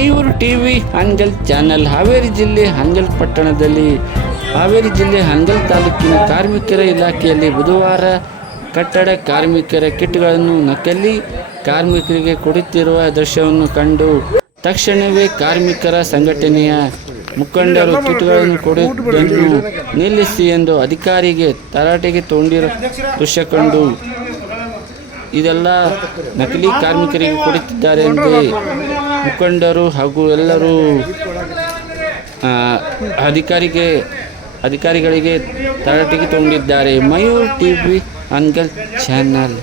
Mayur TV Hangal channel Haveri ಜಿಲ್ಲೆ ಹಾನಗಲ್ ಪಟ್ಟಣದಲ್ಲಿ ಹಾವೇರಿ ಜಿಲ್ಲೆ ಹಾನಗಲ್ ತಾಲೂಕಿನ ಕಾರ್ಮಿಕರ ಇಲಾಖೆಯಲ್ಲಿ ಬುಧವಾರ ಕಟ್ಟಡ ಕಾರ್ಮಿಕರ ಕಿಟ್ಗಳನ್ನು ನಕಲಿ ಕಾರ್ಮಿಕರಿಗೆ ಕೊಡುತ್ತಿರುವ ದೃಶ್ಯವನ್ನು ಕಂಡು ತಕ್ಷಣವೇ ಕಾರ್ಮಿಕರ ಸಂಘಟನೆಯ ಮುಖಂಡರು ಕಿಟ್ಗಳನ್ನು ಕೊಡುವುದನ್ನು ನಿಲ್ಲಿಸಿ ಎಂದು ಅಧಿಕಾರಿಗೆ ತರಾಟೆಗೆ ತಗೊಂಡಿರೋ ದೃಶ್ಯ ಕಂಡು ಇದೆಲ್ಲ ನಕಲಿ ಕಾರ್ಮಿಕರಿಗೆ ಕೊಡುತ್ತಿದ್ದಾರೆ ಎಂದು ಮುಖಂಡರು ಹಾಗೂ ಎಲ್ಲರೂ ಅಧಿಕಾರಿಗಳಿಗೆ ತರಾಟೆಗೆ ತಗೊಂಡಿದ್ದಾರೆ. Mayur TV Hangal channel.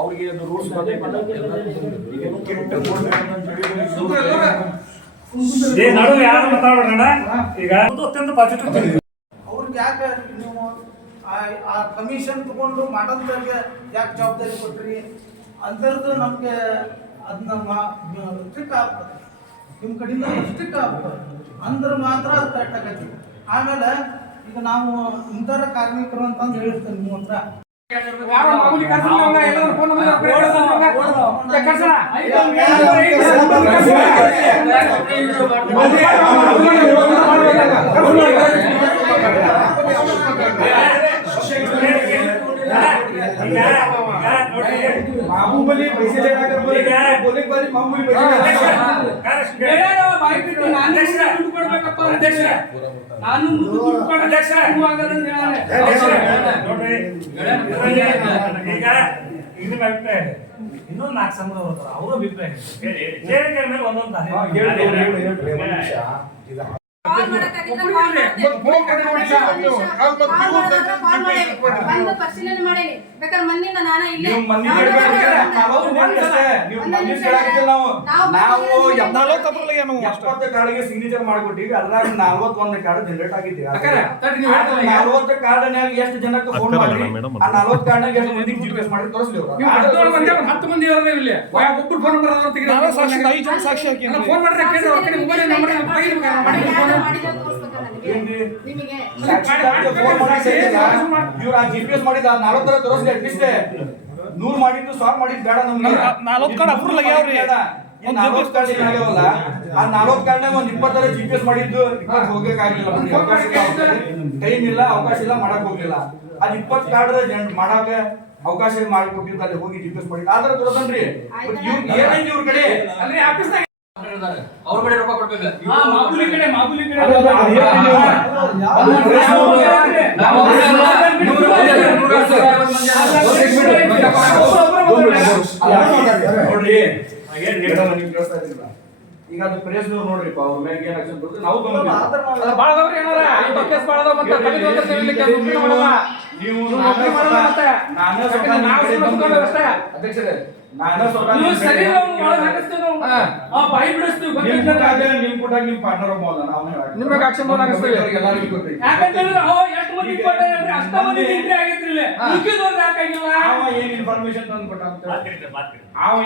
ಅವ್ರಿಗೆ ಅದು ರೂಲ್ಸ್ ಯಾರು ಮಾತಾಡೋಣ ಈಗ ಅತ್ಯಂತ ಪಾಸಿಟಿವ್ ಅವ್ರಿಗೆ ಯಾಕೆ ನೀವು ಆ ಕಮಿಷನ್ ತಗೊಂಡು ಮಾಡೋದ್ರಿಗೆ ಯಾಕೆ ಜವಾಬ್ದಾರಿ ಕೊಟ್ರಿ ಅಂತರದ್ದು ನಮಗೆ ಅದನ್ನ ಸ್ಟ್ರಿಕ್ಟ್ ಆಗ್ತದೆ, ನಿಮ್ಮ ಕಡೆಯಿಂದ ಸ್ಟ್ರಿಕ್ಟ್ ಆಗ್ತದೆ ಅಂದ್ರೆ ಮಾತ್ರ ಅದು ಕರೆಕ್ಟ್ ಆಗತ್ತೆ. ಆಮೇಲೆ ಈಗ ನಾವು ಇಂಥರ ಕಾರ್ಮಿಕರು ಅಂತಂದು ಹೇಳಿರ್ತೇನೆ ನಿಮ್ಮ ಹತ್ರ ಮಾಮೂಲಿ पैसे ನಾನು ಈಗ ನಿಮ್ಮ ಅಭಿಪ್ರಾಯ ಇನ್ನೊಂದು 4 ಸಂಘ ಅವರು ಅಭಿಪ್ರಾಯ ಒಂದೊಂದು ಸಿಗ್ನೇಚರ್ ಮಾಡ್ಕೊಟ್ಟಿವಿ. ಅದ್ರಾಗ 41 ಕಾರ್ಡ್ ಜನರೇಟ್ ಆಗಿದ್ದೀವಿ. 40 ಕಾರ್ಡ್ನ್ಯಾಗ ಎಷ್ಟು ಜನಕ್ಕೆ ಫೋನ್ ಮಾಡಿ ಆ 40 ಕಾರ್ಡ್ನ್ಯಾಗ ಎಷ್ಟು ಮಂದಿಗೆ ಜಿಪಿಎಸ್ ಮಾಡಿ ತೋರಿಸ್ಲಿ. 10 ಮಂದಿ ಇರಲಿಲ್ಲ, ಒಬ್ಬರು ಫೋನ್ ನಂಬರ್ ಸಾಕ್ಷಿ ಹಾಕಿ ಫೋನ್ ಮಾಡಿದ್ರೆ ಮೊಬೈಲ್ ನಂಬರ್ ಇವ್ರು ಆ ಜಿಪಿಎಸ್ ಮಾಡಿದ 40 ತೋರಿಸ್ಲಿ. ಅಟ್ಲೀಸ್ಟ್ 100 ಮಾಡಿದ್ದು ಸಾಲ್ವ್ ಮಾಡಿದ್ ಬೇಡ. ನಮ್ಗೆ 40 ಕಾರ್ಡ್ ಅಪ್ರೂವಲ್ ಆಗ್ಯಾವ್ರಿ. 40 ಕಾರ್ಡ್ ಏನಾಗ್ಯಾವಲ್ಲ ಆ 40 ಕಾರ್ಡ್ನಾಗ ಒಂದು 20 ಜಿಪಿಎಸ್ ಮಾಡಿದ್ದು 20 ಹೋಗಕ್ಕಾಗಿಲ್ಲ. ಟೈಮ್ ಇಲ್ಲ, ಅವಕಾಶ ಇಲ್ಲ, ಮಾಡಕ್ ಹೋಗ್ಲಿಲ್ಲ. ಅದ್ 20 ಕಾರ್ಡ್ ಮಾಡಾಕ ಅವಕಾಶ ಮಾಡಿಕೊಟ್ಟಿದ್ದು ಅಲ್ಲಿ ಹೋಗಿ ಜಿಪಿಎಸ್ ಮಾಡಿ ಆದ್ರೆ ತೋರ್ಸನ್ರಿ. ಏನೈತಿ ಇವ್ರ ಕಡೆ ಅಂದ್ರೆ ಆಫೀಸ್ನಾಗ ಅವ್ರ ಕಡೆ ರೊಕ್ಕ ಕೊಡ್ಬೇಕು. ಮಾಮೂಲಿ ಕಡೆ ನೋಡ್ರಿ ಈಗ ಅದು ಪ್ರೆಸ್ ನೋಡ್ರಿ ಅವ್ರ ಮೇಲೆ ಏನ್ ಆಕ್ಷನ್ ಬರುತ್ತೆ ನಾವು ಅಧ್ಯಕ್ಷರೇ ನಾನು ನಿಮ್ ಕೂಟಾಗ ನಿಮ್ ಪಾರ್ಟ್ನರ್ ಒಬ್ಬ ನಿಮಗೆ ಆಕ್ಷನ್ ಎಲ್ಲರಿಗೂ ಗೊತ್ತೈತಿ.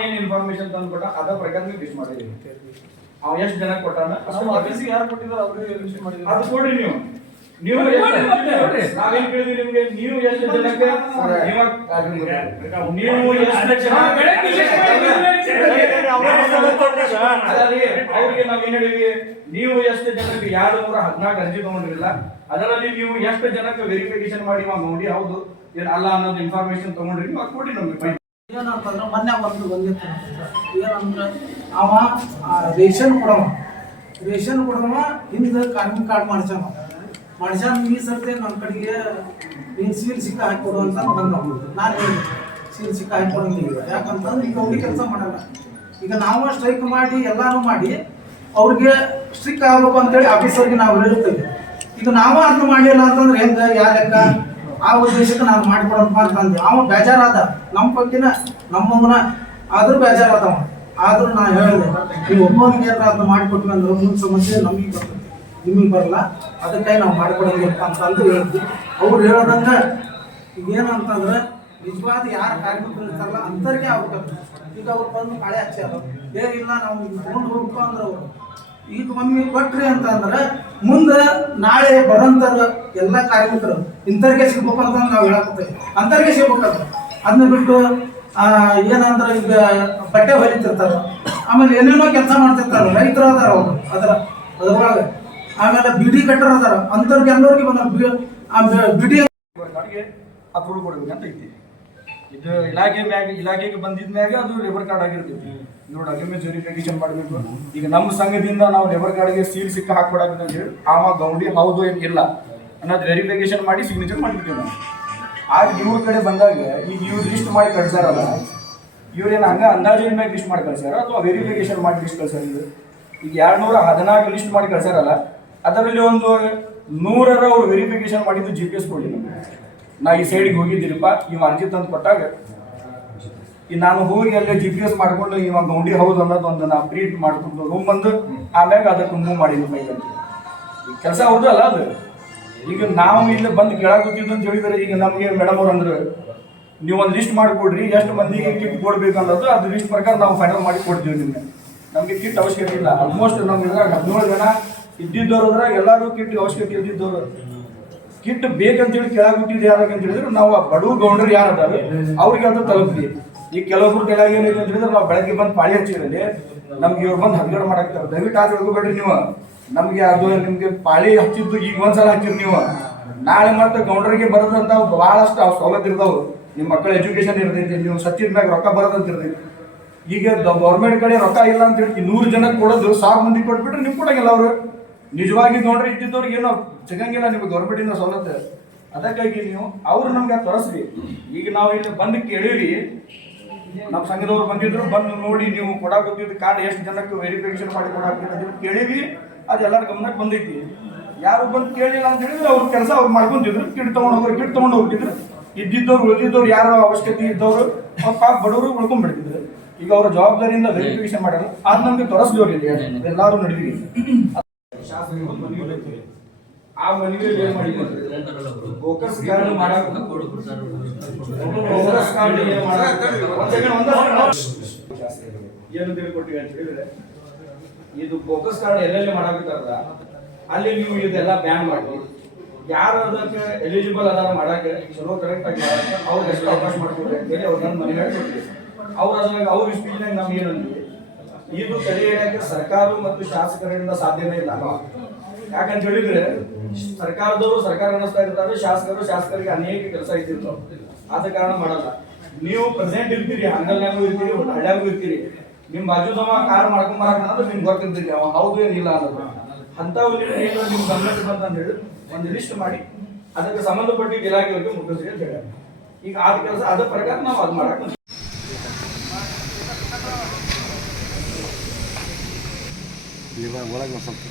ಏನ್ ಇನ್ಫಾರ್ಮೇಶನ್ ತಂದ್ಕೊಟ್ಟ ಅದ ಪ್ರಕಾರ ಲಿಸ್ಟ್ ಮಾಡಿದೀವಿ. ಅವ ಎಷ್ಟು ಜನ ಕೊಟ್ಟಾನ ಯಾರು ಕೊಟ್ಟಿದ್ದಾರೆ ಅದು ಕೊಡ್ರಿ. ನೀವು ನಾವೇನ್ ಕೇಳಿದ್ವಿ ನಿಮ್ಗೆ, ನೀವು ಎಷ್ಟು ಜನಕ್ಕೆ ಅವ್ರಿಗೆ ನಾವೇನ್ ಹೇಳಿವಿ, ನೀವು ಎಷ್ಟು ಜನಕ್ಕೆ 214 ಅರ್ಜಿ ತಗೊಂಡಿರಲಿಲ್ಲ, ಅದರಲ್ಲಿ ನೀವು ಎಷ್ಟು ಜನಕ್ಕೆ ವೆರಿಫಿಕೇಶನ್ ಮಾಡಿ ನೋಡಿ ಹೌದು ಏನ್ ಅಲ್ಲ ಅನ್ನೋದು ಇನ್ಫಾರ್ಮೇಶನ್ ತಗೊಂಡ್ರಿ ನೀವು ಕೊಡಿ ನಮ್ಗೆ. ಏನಂತಂದ್ರೆ ಮೊನ್ನೆ ಬಂದಿತ್ತು ಏನಂದ್ರೆ ಅವ ರೇಷನ್ ಕೊಡವ ಹಿಂದೆ ಕಾರ್ಮಿಕ ಕಾರ್ಡ್ ಮಾಡ್ಸ್ಯಾನ ಈ ಸರ್ತಿ ನಮ್ಮ ಕಡೆಗೆ ನೀನು ಸೀಲ್ ಸಿಕ್ಕ ಹಾಕಿಕೊಡು ಅಂತ ಬಂದವು. ನಾನು ಹೇಳಿದೆ ಸೀಲ್ ಸಿಕ್ಕ ಹಾಕಿಕೊಡಂಗಿಲ್ಲ, ಯಾಕಂತಂದ್ರೆ ಈಗ ಅವ್ರಿಗೆ ಕೆಲಸ ಮಾಡಲ್ಲ. ಈಗ ನಾವು ಸ್ಟ್ರೈಕ್ ಮಾಡಿ ಎಲ್ಲಾನು ಮಾಡಿ ಅವ್ರಿಗೆ ಸ್ಟ್ರಿಕ್ ಆಗ್ಬೇಕು ಅಂತೇಳಿ ಆಫೀಸರ್ಗೆ ನಾವು ಹೇಳ್ತೇವೆ. ಈಗ ನಾವು ಅದನ್ನ ಮಾಡಲಿಲ್ಲ ಅಂತಂದ್ರೆ ಹೆಂಗ ಯಾರ ಲೆಕ್ಕ ಆ ಉದ್ದೇಶಕ್ಕೆ ನಾನು ಮಾಡಿಕೊಡಪ್ಪ ಅಂತಂದೆ. ಅವ ಬೇಜಾರಾದ, ನಮ್ಮ ಪಕ್ಕಿನ ನಮ್ಮವನ ಆದ್ರೂ ಬೇಜಾರಾದವ. ಆದ್ರೂ ನಾ ಹೇಳಿದೆ ನೀವು ಒಬ್ಬನಿಗೆ ಏನಾರ ಅದನ್ನ ಮಾಡಿಕೊಟ್ವಿ ಅಂದ್ರೆ ಮುಂದೆ ಸಮಸ್ಯೆ ನಮಗೆ ಬರ್ತದೆ, ನಿಮಗೆ ಬರಲ್ಲ, ಅದಕ್ಕಾಗಿ ನಾವು ಮಾಡಿಕೊಡೋದಿಲ್ಲ ಅಂತಂದು ಹೇಳಿದ್ವಿ. ಅವ್ರು ಹೇಳೋದಂಗ ಏನಂತಂದ್ರೆ ನಿಜವಾದ ಯಾರು ಕಾರ್ಮಿಕರು ಇರ್ತಾರಲ್ಲ ಅಂತರಿಗೆ ಅವ್ರು ಈಗ ಅವ್ರು ಬಂದು ಕಾಳೆ ಹಚ್ಚಾರ ಇಲ್ಲ ನಾವು ತಗೊಂಡು ಹೋಗ್ಬೇಕು ಅಂದ್ರೆ ಅವರು ಈಗ ಒಮ್ಮೆ ಕೊಟ್ರಿ ಅಂತಂದ್ರೆ ಮುಂದೆ ನಾಳೆ ಬರೋಂಥರ ಎಲ್ಲ ಕಾರ್ಮಿಕರು ಇಂಥವ್ರಿಗೆ ಸಿಗ್ಬೇಕು ಅಂತ ನಾವು ಹೇಳಕ್ತೇವೆ, ಅಂಥವ್ರಿಗೆ ಸಿಗ್ಬೇಕಂತ. ಅದನ್ನ ಬಿಟ್ಟು ಏನಂದ್ರೆ ಈಗ ಬಟ್ಟೆ ಹೊಲಿತಿರ್ತಾರೆ, ಆಮೇಲೆ ಏನೇನೋ ಕೆಲಸ ಮಾಡ್ತಿರ್ತಾರೆ, ರೈತರು ಅದಾರ ಅವರು ಅದ್ರೊಳಗೆ, ಆಮೇಲೆ ಬಿಡಿ ಕಟ್ಟರು ಅದಾರ, ಅಂಥವ್ರಿಗೆ ಎಲ್ಲರಿಗೆ ಬಿಡಿ ಅಪ್ರೂವ್ ಕೊಡ್ಬೇಕು ಅಂತ ಐತಿ. ಇದು ಇಲಾಖೆಗೆ ಬಂದಿದ ಮ್ಯಾಗ ಅದು ಲೇಬರ್ ಕಾರ್ಡ್ ಆಗಿರ್ತೈತಿ. ನೋಡಿ ಅಗ್ರಿಮೆಂಟ್ ವೆರಿಫಿಕೇಶನ್ ಮಾಡಬೇಕು. ಈಗ ನಮ್ಮ ಸಂಘದಿಂದ ನಾವು ಲೇಬರ್ ಕಾರ್ಡ್ಗೆ ಸೀಲ್ ಸಿಕ್ಕ ಹಾಕೊಡಬೇಕು ಅಂತ ಹೇಳಿ ಆವ ಗೌಂಡಿ ಹೌದು ಏನಿಲ್ಲ ಅನ್ನೋದು ವೆರಿಫಿಕೇಶನ್ ಮಾಡಿ ಸಿಗ್ನೇಚರ್ ಮಾಡಿಬಿಡ್ತೀವಿ ನಾವು. ಆಗ ಇವ್ರ ಕಡೆ ಬಂದಾಗ ಈಗ ಇವ್ರು ಲಿಸ್ಟ್ ಮಾಡಿ ಕಳ್ಸಾರಲ್ಲ, ಇವ್ರೇನು ಹಂಗ ಅಂದಾಜಿನ ಮ್ಯಾಗ ಲಿಸ್ಟ್ ಮಾಡಿ ಕಳ್ಸ್ಯಾರ ಅಥವಾ ವೆರಿಫಿಕೇಶನ್ ಮಾಡಿ ಲಿಸ್ಟ್ ಕಳ್ಸ್ಯಾರ? ಈಗ 214 ಲಿಸ್ಟ್ ಮಾಡಿ ಕಳ್ಸ್ಯಾರಲ್ಲ, ಅದರಲ್ಲಿ ಒಂದು 100 ಅವ್ರು ವೆರಿಫಿಕೇಶನ್ ಮಾಡಿದ್ದು GPS ಕೊಡಿ ನಮಗೆ. ನಾ ಈ ಸೈಡಿಗೆ ಹೋಗಿದ್ದೀರಿಪ್ಪ, ಇವ್ ಅರ್ಜಿ ತಂದು ಕೊಟ್ಟಾಗ ಈ ನಾನು ಹೋಗಿ ಅಲ್ಲೇ GPS ಮಾಡ್ಕೊಂಡು ಇವಾಗ ಗೌಂಡಿ ಹೌದು ಅನ್ನೋದು ಒಂದು ನಾ ಪ್ರಿಂಟ್ ಮಾಡ್ಕೊಂಡು ರೂಮ್ ಬಂದು ಆಮ್ಯಾಗ ಅದಕ್ಕೆ ಮೂವ್ ಮಾಡಿದ್ವಿ ಕೈಗಂತ. ಈ ಕೆಲಸ ಅವ್ರದ್ದು ಅಲ್ಲ ಅದು. ಈಗ ನಾವು ಇಲ್ಲಿ ಬಂದು ಕೇಳಾಗುತ್ತಿದ್ದು ಅಂತ ಹೇಳಿದ್ರೆ, ಈಗ ನಮಗೆ ಮೇಡಮ್ ಅವ್ರು ಅಂದ್ರೆ ನೀವು ಒಂದು ಲಿಸ್ಟ್ ಮಾಡಿಕೊಡ್ರಿ, ಎಷ್ಟು ಮಂದಿಗೆ ಕಿಟ್ ಕೊಡ್ಬೇಕು ಅನ್ನೋದು ಅದು ಲಿಸ್ಟ್ ಪ್ರಕಾರ ನಾವು ಫೈನಲ್ ಮಾಡಿ ಕೊಡ್ತೀವಿ ನಿಮಗೆ. ನಮಗೆ ಕಿಟ್ ಅವಶ್ಯಕತೆ ಇಲ್ಲ. ಆಲ್ಮೋಸ್ಟ್ ನಮ್ಗೆ 17 ಜನ ಇದ್ದಿದ್ದವ್ರು ಎಲ್ಲರೂ ಕಿಟ್ ಅವಶ್ಯಕತೆ ಇದ್ದಿದ್ದವರು. ಕಿಟ್ ಬೇಕಂತೇಳಿ ಕೆಳಗಿಟ್ಟಿದ್ದು ಯಾರಾಗ ಅಂತ ಹೇಳಿದ್ರೆ ನಾವು ಬಡವ ಗೌಂಡರು ಯಾರು ಅದಾವೆ ಅವ್ರಿಗೆ ಅದು ತಲುಪ್ತೀವಿ. ಈಗ ಕೆಲವೊಬ್ರು ಕೆಳಗೆ ಏನೈತೆ ಅಂತ ಹೇಳಿದ್ರೆ ನಾವು ಬೆಳಗ್ಗೆ ಬಂದು ಪಾಳಿ ಹಚ್ಚಿರಲ್ಲಿ ನಮ್ಗೆ ಇವ್ರು ಬಂದು ಹಗ್ಗಡ ಮಾಡಾಕ್ತಾರೆ. ದಯವಿಟ್ಟು ಆದ್ರೆ ಹೋಗ್ಬೇಡ್ರಿ ನೀವು. ನಮ್ಗೆ ಅದು ನಿಮ್ಗೆ ಪಾಳಿ ಹಚ್ಚಿದ್ದು ಈಗ ಒಂದ್ಸಲ ಹಚ್ಚಿರಿ ನೀವು, ನಾಳೆ ಮತ್ತೆ ಗೌಂಡರಿಗೆ ಬರೋದಂತ ಬಹಳಷ್ಟು ಸವಲತ್ತು ಇರ್ತಾವೆ. ನಿಮ್ಮ ಮಕ್ಕಳ ಎಜುಕೇಶನ್ ಇರ್ತೈತಿ, ನೀವು ಸಚ್ಚಿದ ಮ್ಯಾಗ ರೊಕ್ಕ ಬರೋದಂತ ಇರ್ತೈತಿ. ಈಗ ಗೌರ್ಮೆಂಟ್ ಕಡೆ ರೊಕ್ಕ ಇಲ್ಲ ಅಂತ ಹೇಳಿ 100 ಜನಕ್ಕೆ ಕೊಡೋದು 1000 ಮಂದಿ ಕೊಟ್ಬಿಟ್ರೆ ನೀವು ಕೊಡಂಗಿಲ್ಲ. ಅವರು ನಿಜವಾಗಿ ಗೌಂಡ್ರೆ ಇದ್ದಿದ್ದವ್ರಿಗೆ ಏನೋ ಸಿಗಂಗಿಲ್ಲ ನಿಮ್ಗೆ ಗೌರ್ಮೆಂಟಿಂದ ಸವಲತ್ತು. ಅದಕ್ಕಾಗಿ ನೀವು ಅವ್ರು ನಮ್ಗೆ ತೋರಿಸ್ರಿ. ಈಗ ನಾವು ಇಲ್ಲಿ ಬಂದು ಕೇಳಿರಿ, ನಮ್ಮ ಸಂಘದವ್ರು ಬಂದಿದ್ರು, ಬಂದು ನೋಡಿ ನೀವು ಕೊಡಾಕತ್ತಿದ್ದು ಕಾರ್ಡ್ ಎಷ್ಟು ಜನಕ್ಕೆ ವೆರಿಫಿಕೇಶನ್ ಮಾಡಿ ಕೊಡಾಕ್ತೀವಿ ಅಂತ ಕೇಳಿವಿ. ಅದು ಎಲ್ಲರ ಗಮನಕ್ಕೆ ಬಂದೈತಿ. ಯಾರು ಬಂದು ಕೇಳಿಲ್ಲ ಅಂತ ಹೇಳಿದ್ರೆ ಅವ್ರ ಕೆಲಸ ಅವ್ರು ಮಾಡ್ಕೊಂತಿದ್ರು, ಕಿಟ್ ತೊಗೊಂಡು ಹೋಗ್ತಿದ್ರು. ಇದ್ದಿದ್ದವ್ರು ಉಳಿದಿದ್ದವ್ರು ಯಾರು ಅವಶ್ಯಕತೆ ಇದ್ದವರು ಅವ್ರು ಪಾಪ ಬಡವರು ಉಳ್ಕೊಂಡ್ಬಿಡ್ತಿದ್ರು. ಈಗ ಅವ್ರ ಜವಾಬ್ದಾರಿಯಿಂದ ವೆರಿಫಿಕೇಶನ್ ಮಾಡ್ಯಾರ, ಅದು ನಮ್ಗೆ ತೋರಿಸ್ದವ್ರಿ ಎಲ್ಲರೂ ನಡೀವಿ. ಆ ಮನೆಯಲ್ಲಿ ಏನ್ ಮಾಡಿದ್ರು ಫೋಕಸ್ ಕಾರ್ಡ್ ಏನು ತಿಳ್ಕೊಟ್ಟಿವಿ ಅಂತ ಹೇಳಿದ್ರೆ, ಇದು ಫೋಕಸ್ ಕಾರ್ಡ್ ಎಲ್ಲೆಲ್ಲಿ ಮಾಡಾಕತ್ತಾರಲ್ಲ ಅಲ್ಲಿ ನೀವು ಇದೆಲ್ಲ ಬ್ಯಾನ್ ಮಾಡಿ ಯಾರು ಅದಕ್ಕೆ ಎಲಿಜಿಬಲ್ ಅದಾರ ಮಾಡಕ್ಕೆ ಚಲೋ ಕರೆಕ್ಟ್ ಆಗಿ ಮಾಡಕ್ಕೆ ಅವ್ರಿಗೆ ಎಷ್ಟು ಅವಕಾಶ ಮಾಡ್ಕೊಡ್ರಿ ಅಂತೇಳಿ ಅವ್ರು ನನ್ನ ಮನೆ ಕೊಟ್ಟಿವಿ. ಅವ್ರು ಅದ್ರಾಗ ಅವ್ರ ಸ್ಪೀಚ್ನಾಗ ನಮ್ಗೆ ಏನಂದ್ವಿ, ಇದು ತಡೆ ಹಿಡಿಯಕ್ಕೆ ಸರ್ಕಾರ ಮತ್ತು ಶಾಸಕರಿಂದ ಸಾಧ್ಯನೇ ಇಲ್ಲ. ಯಾಕಂತ ಹೇಳಿದ್ರೆ ಸರ್ಕಾರದವರು ಸರ್ಕಾರ ನಡೆಸ್ತಾ ಇರ್ತಾರೆ, ಶಾಸಕರಿಗೆ ಅನೇಕ ಕೆಲಸ ಇದ್ದಿರ್ತಾವ, ಆದ ಕಾರಣ ಮಾಡಲ್ಲ. ನೀವು ಪ್ರೆಸೆಂಟ್ ಇರ್ತೀರಿ, ಹಂಗಲ್ನಾಗೂ ಇರ್ತೀರಿ, ಹಳ್ಳ್ಯಾಗೂ ಇರ್ತೀರಿ, ನಿಮ್ ಬಾಜುದವ ಕಾರ್ ಮಾಡ್ಕೊಂಡ್ ಬರಕಂದ್ರೆ ನಿಮ್ಗೆ ಗೊತ್ತಿರ್ತೈತಿ ಅವ ಹೌದು ಏನಿಲ್ಲ ಅನ್ನೋದು. ಅಂತವಲ್ಲಿ ಏನು ನಿಮ್ ಗಮನಕ್ಕೆ ಬಂತ ಅಂತ ಹೇಳಿ ಒಂದು ಲಿಸ್ಟ್ ಮಾಡಿ ಅದಕ್ಕೆ ಸಂಬಂಧಪಟ್ಟಿದ್ದ ಇಲಾಖೆಯವರಿಗೆ ಮುಟ್ಟಿಸ್ರಿ ಅಂತ ಹೇಳಿ. ಈಗ ಆದ ಕೆಲಸ ಅದ ಪ್ರಕಾರ ನಾವು ಅದು ಮಾಡಕ್ ಒಳಗೆ ಸ್ವಲ್ಪ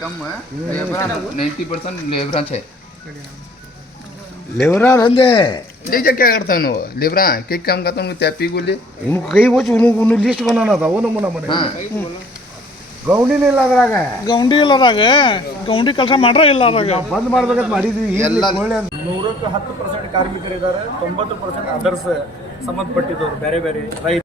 कम है 90% लेबरा है। लेवरा रंदे देख जा क्या करता है वो लेबरा क्या काम करता हूँ त्या पी गोली उनको कई वो उन्होंने लिस्ट बनाना था वो नमूना बने ಗೌಂಡಿ ಇಲ್ಲ ಅದ್ರಾಗ ಗೌಂಡಿ ಕೆಲಸ ಮಾಡ್ರ ಇಲ್ಲ ಅದ್ರಾಗ ಬಂದ್ ಮಾಡ್ಬೇಕಂತ ಮಾಡಿದ್ವಿ. ಎಲ್ಲ 100% ಕಾರ್ಮಿಕರಿದ್ದಾರೆ, 90% ಅದರ್ಸ್ ಸಂಬಂಧಪಟ್ಟಿದ್ದವರು ಬೇರೆ ಬೇರೆ ರೈತ